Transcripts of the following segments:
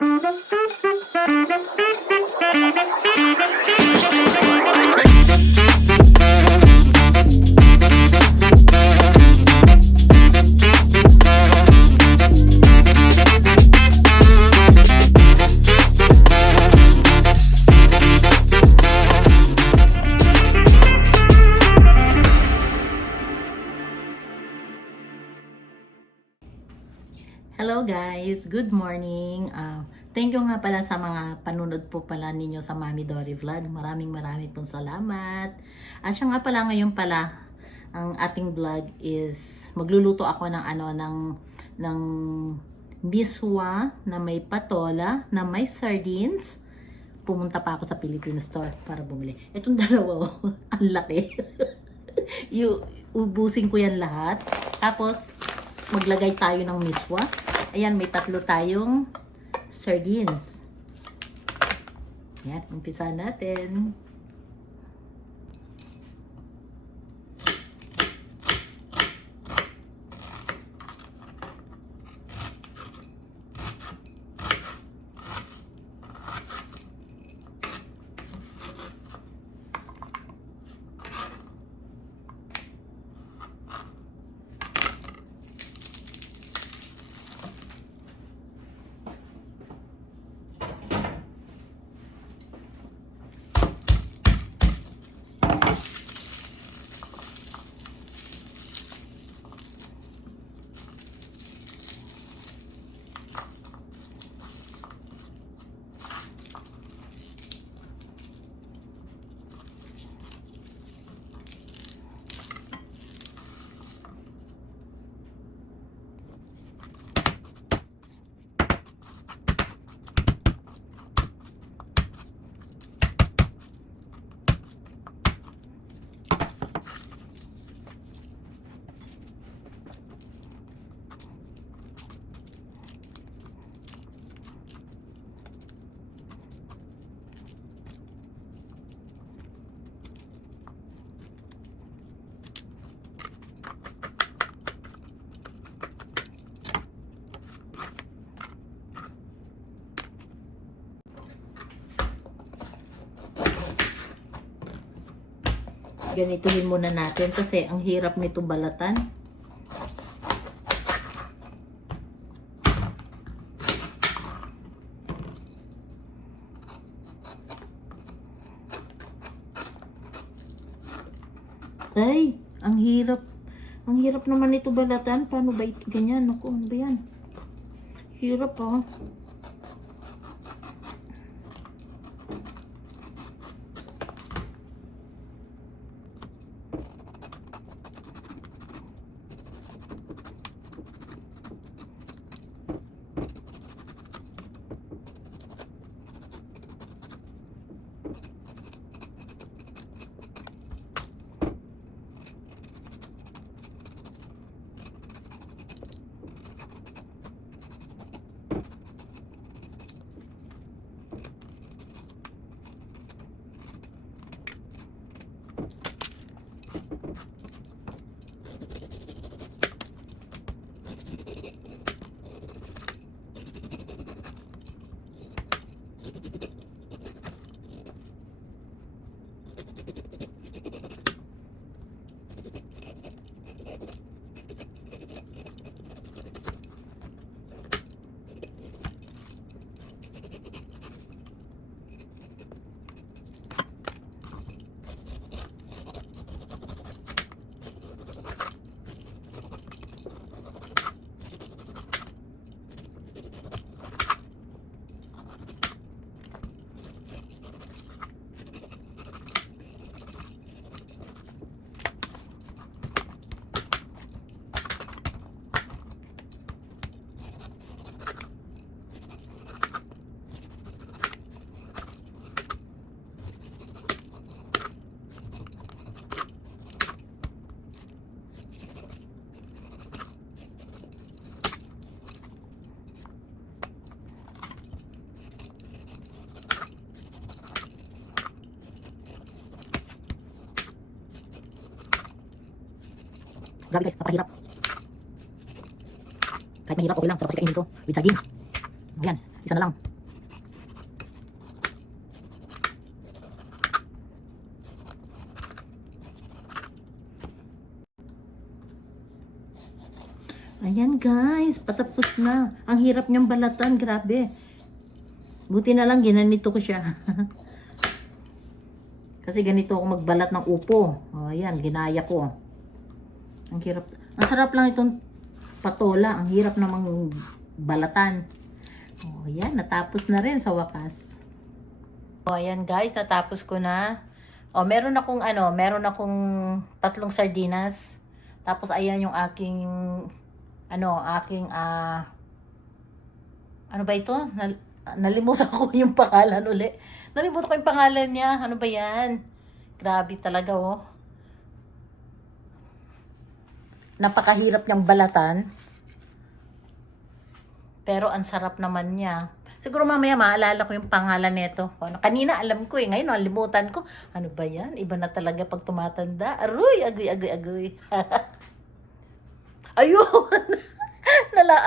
Hello guys, good morning. Thank you nga pala sa mga panunod po pala ninyo sa Mami Dory Vlog. Maraming pong salamat. At siya nga pala ngayon pala, ang ating vlog is magluluto ako ng miswa na may patola, na may sardines. Pumunta pa ako sa Philippine Store para bumili. Itong dalawa, ang laki. Ubusin ko yan lahat. Tapos, maglagay tayo ng miswa. Ayan, may tatlo tayong sardines. Ayan, umpisa natin. Ganituhin muna natin kasi ang hirap nito balatan. Ay, ang hirap. Ang hirap naman ito balatan. Paano ba ito ganyan? Naku, ano ba yan? Hirap ah. Grabe guys, napahirap. Kahit mahirap, okay lang. Sarap kasi kainin ito with sardines. Ayan, isa na lang. Ayan guys, patapos na. Ang hirap niyang balatan, grabe. Buti na lang ginanito ko siya. Kasi ganito ako magbalat ng upo. O, ayan, ginaya ko. Ang hirap. Ang sarap lang itong patola. Ang hirap namang balatan. O, ayan, natapos na rin sa wakas. O, ayan guys, natapos ko na. O, meron akong tatlong sardinas. Tapos, ayan yung aking, ano ba ito? Nalimutan ko yung pangalan uli. Nalimutan ko yung pangalan niya. Ano ba yan? Grabe talaga, oh. Napakahirap niyang balatan. Pero ang sarap naman niya. Siguro mamaya maalala ko yung pangalan nito. Kanina alam ko ngayon nalimutan ko. Ano ba yan? Iba na talaga pag tumatanda. Aroy, agoy. Ayun!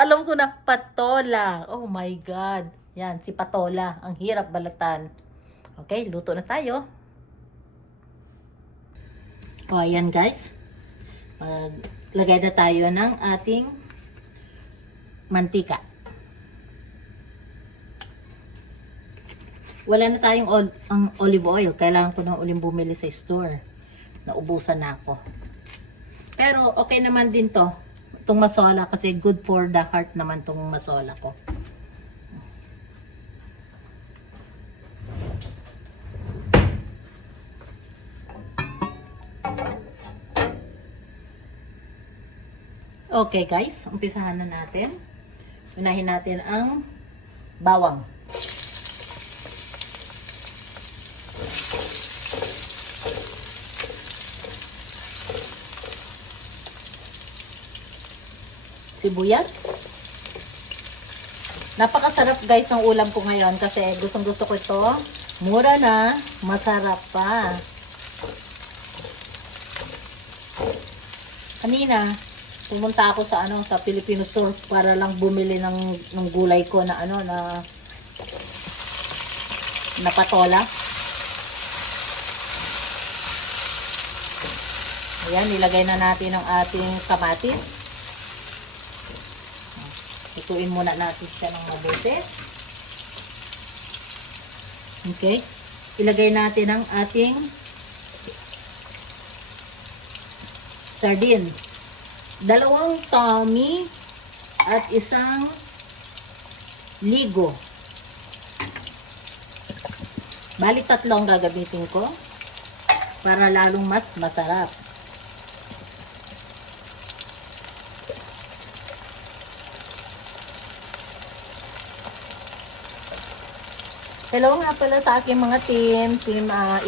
Alam ko na, patola. Oh my God. Yan, si patola. Ang hirap balatan. Okay, luto na tayo. O, ayan guys. Lagay na tayo ng ating mantika. Wala na tayong ang olive oil. Kailangan ko na uling bumili sa store. Naubusan na ako. Pero okay naman din to. Itong masola kasi good for the heart naman tong masola ko. Okay guys, umpisahan na natin. Unahin natin ang bawang. Sibuyas. Napakasarap guys ng ulam ko ngayon kasi gustong-gusto ko ito. Mura na, masarap pa. Kanina, pumunta ako sa sa Filipino store para lang bumili ng gulay ko na na patola. Ayan, nilagay na natin ang ating kamatis. Ituin muna natin siya ng mabuti. Okay. Ilagay natin ang ating sardines. 2 tummy at 1 ligo. Bali 3 ang gagamitin ko para lalong mas masarap. Hello nga pala sa aking mga team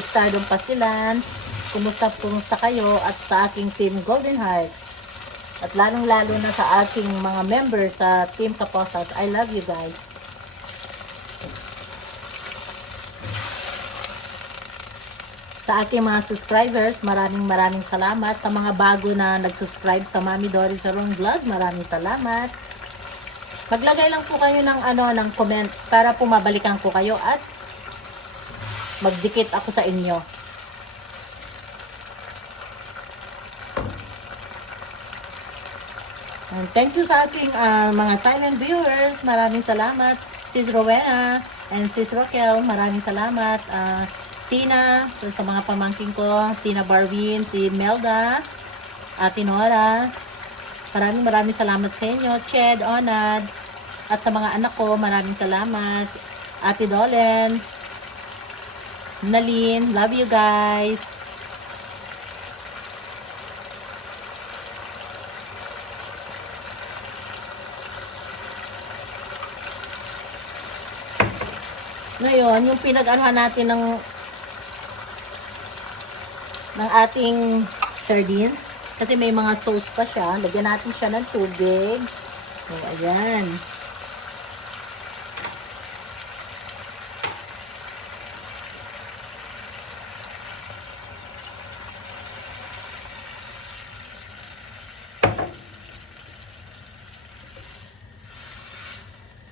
Stardom Pasilan. Kumusta kayo at sa aking team Golden Heart. At lalong-lalo na sa aking mga members sa Team Kaposas. I love you guys. Sa aking mga subscribers, maraming salamat. Sa mga bago na nag-subscribe sa Mami Dory Sharon Vlog, maraming salamat. Maglagay lang po kayo ng comment para po mabalikan ko kayo at magdikit ako sa inyo. And thank you sa ating mga silent viewers. Maraming salamat. Sis Rowena and Sis Raquel, maraming salamat. Tina, sa mga pamangking ko, Tina Barwin, si Melda, Ate Nora. Maraming salamat sa inyo. Ched, Onad, at sa mga anak ko, maraming salamat. Ate Dolen, Nalin, love you guys. Ngayon, yung pinag-anuhan natin ng ating sardines, kasi may mga sauce pa siya. Lagyan natin siya ng tubig. So, ayan.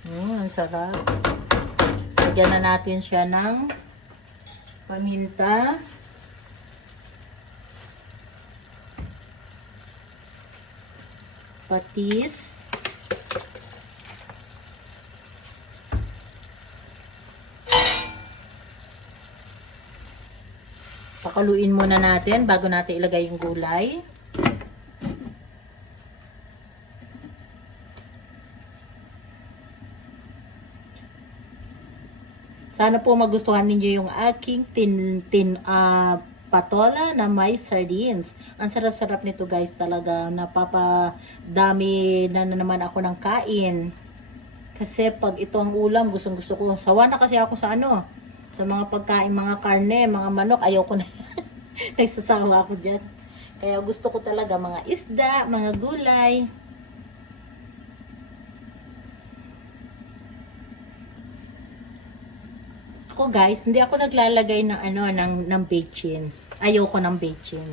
Ang sarap. Lagyan na natin siya ng paminta. Patis. Pakaluin muna natin bago natin ilagay yung gulay. Sana po magustuhan ninyo yung aking patola na may sardines. Ang sarap-sarap nito guys talaga. Napapadami na naman ako ng kain. Kasi pag ito ang ulam, gustong-gusto ko. Sawa na kasi ako sa sa mga pagkain, mga karne, mga manok. Ayaw ko na. Nagsasawa ako dyan. Kaya gusto ko talaga mga isda, mga gulay. Ako guys, hindi ako naglalagay ng ng bechin. Ayoko ng bechin.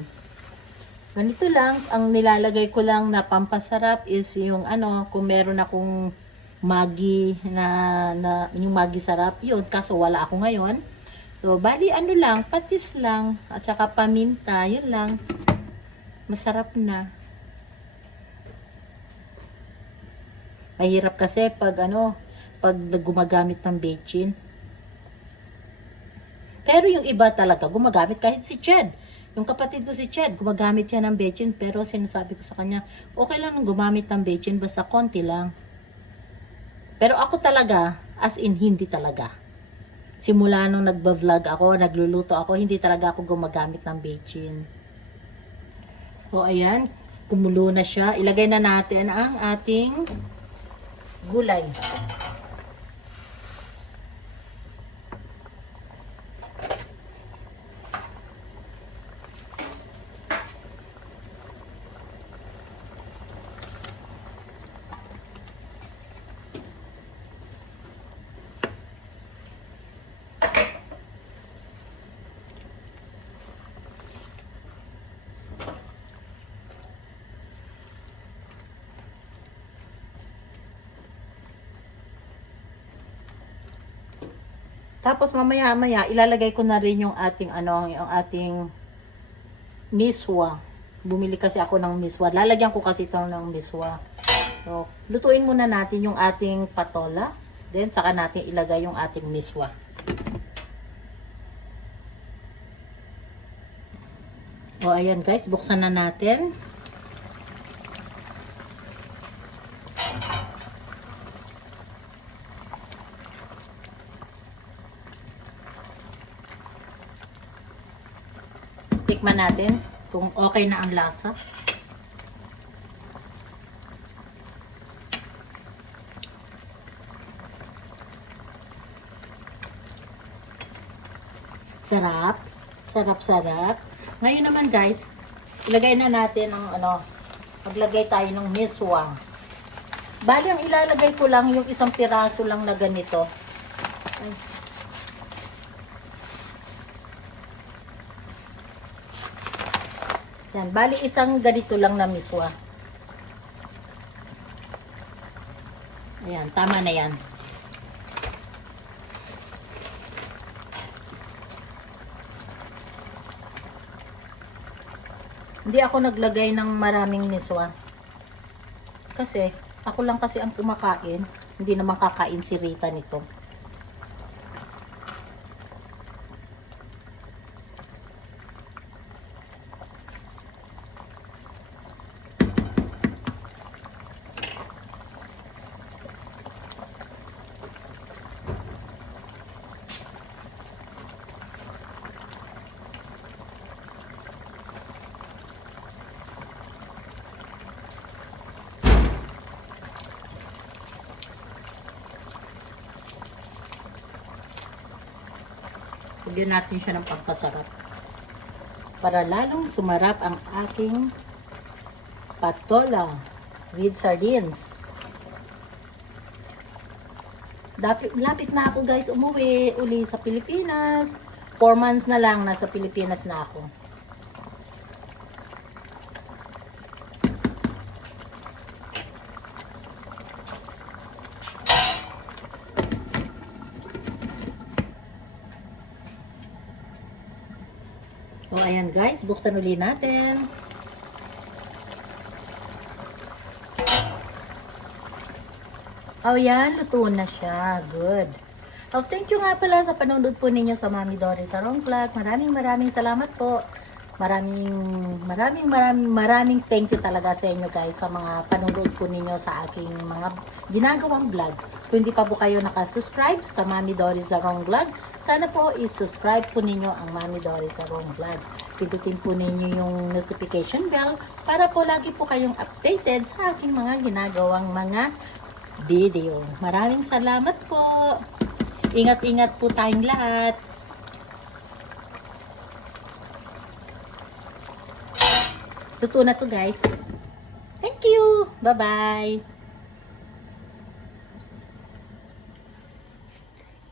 Ganito lang, ang nilalagay ko lang na pampasarap is yung kung meron akong Maggi na yung Maggi sarap, yun. Kaso wala ako ngayon. So, bali lang, patis lang, at saka paminta, yun lang. Masarap na. Mahirap kasi pag pag gumagamit ng bechin. Pero yung iba talaga gumagamit, kahit si Chad. Yung kapatid ko si Chad, gumagamit yan ng bechin. Pero sinasabi ko sa kanya, okay lang nung gumamit ng bechin, basta konti lang. Pero ako talaga, as in hindi talaga. Simula nung nagba-vlog ako, nagluluto ako, hindi talaga ako gumagamit ng bechin. O ayan, kumulo na siya. Ilagay na natin ang ating gulay. Tapos mamaya-maya ilalagay ko na rin yung ating yung ating miswa. Bumili kasi ako ng miswa. Lalagyan ko kasi ito ng miswa. So, lutuin muna natin yung ating patola. Then saka natin ilagay yung ating miswa. O ayan guys, buksan na natin. Tikman natin kung okay na ang lasa. Sarap. Sarap-sarap. Ngayon naman guys, ilagay na natin ang maglagay tayo ng miswa. Bali, ang ilalagay ko lang yung isang piraso lang na ganito. Ay. Yan, bali isang ganito lang na miswa. Ayan, tama na yan. Hindi ako naglagay ng maraming miswa. Kasi, ako lang kasi ang kumakain. Hindi naman kakain si Rita nito. Lagyan natin siya ng pagpasarap. Para lalong sumarap ang aking patola with sardines. Lapit na ako guys umuwi uli sa Pilipinas. 4 months na lang nasa Pilipinas na ako. O ayan guys, buksan uli natin. Oh yan, luto na siya. Good. Oh, thank you nga pala sa panonood po ninyo sa Mami Dory sa Wrong Vlog. Maraming salamat po. Maraming thank you talaga sa inyo guys sa mga panonood po ninyo sa aking mga ginagawang vlog. Kung hindi pa po kayo nakasubscribe sa Mami Dory sa Wrong Vlog, sana po i-subscribe po ninyo ang Mami Dory sa Wrong Vlog. Pindutin po ninyo yung notification bell para po lagi po kayong updated sa aking mga ginagawang mga video. Maraming salamat po. Ingat-ingat po tayong lahat. Luto na to guys. Thank you. Bye-bye.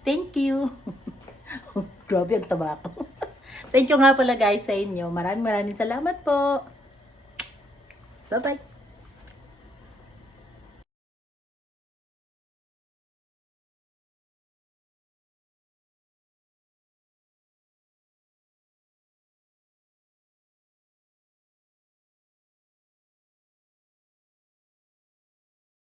Thank you. Grabe ang taba ko. Thank you nga pala guys sa inyo. Maraming salamat po. Bye-bye.